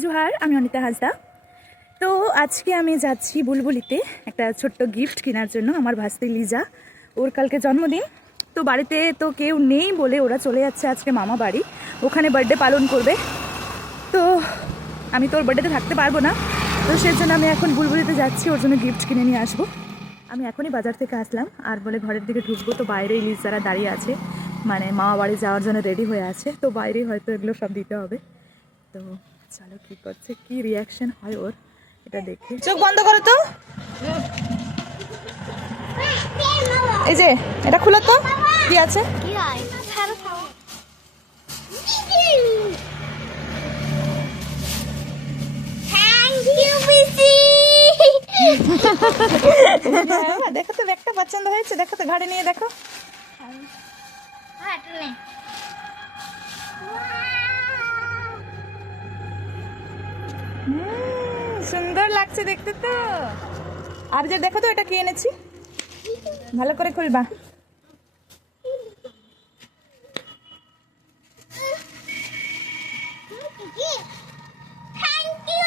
জোহার, আমি অনিতা হাসদা। তো আজকে আমি যাচ্ছি বুলবুলিতে একটা ছোট্ট গিফট কেনার জন্য। আমার ভাস্তি লিজা, ওর কালকে জন্মদিন। তো বাড়িতে তো কেউ নেই বলে ওরা চলে যাচ্ছে আজকে মামা বাড়ি, ওখানে বার্থডে পালন করবে। তো আমি তো ওর বার্থডেতে থাকতে পারবো না, তো সেই জন্য আমি এখন বুলবুলিতে যাচ্ছি, ওর জন্য গিফট কিনে নিয়ে আসবো। আমি এখনই বাজার থেকে আসলাম আর বলে ঘরের দিকে ঢুকবো, তো বাইরেই লিজারা দাঁড়িয়ে আছে, মানে মামা বাড়ি যাওয়ার জন্য রেডি হয়ে আছে। তো বাইরেই হয়তো এগুলো সব দিতে হবে। তো চলো কি করছে, কি রিয়াকশন হয় ওর, এটা দেখে। চোখ বন্ধ করো তো, এই যে এটা খুলো তো, কি আছে? দেখো তো ব্যাগটা পছন্দ হয়েছে, দেখো তো ঘাড়ে নিয়ে দেখো। সুন্দর লাগছে দেখতে তো। আর যে দেখো তো এটা কি এনেছি, ভালো করে খুলবা। Thank you.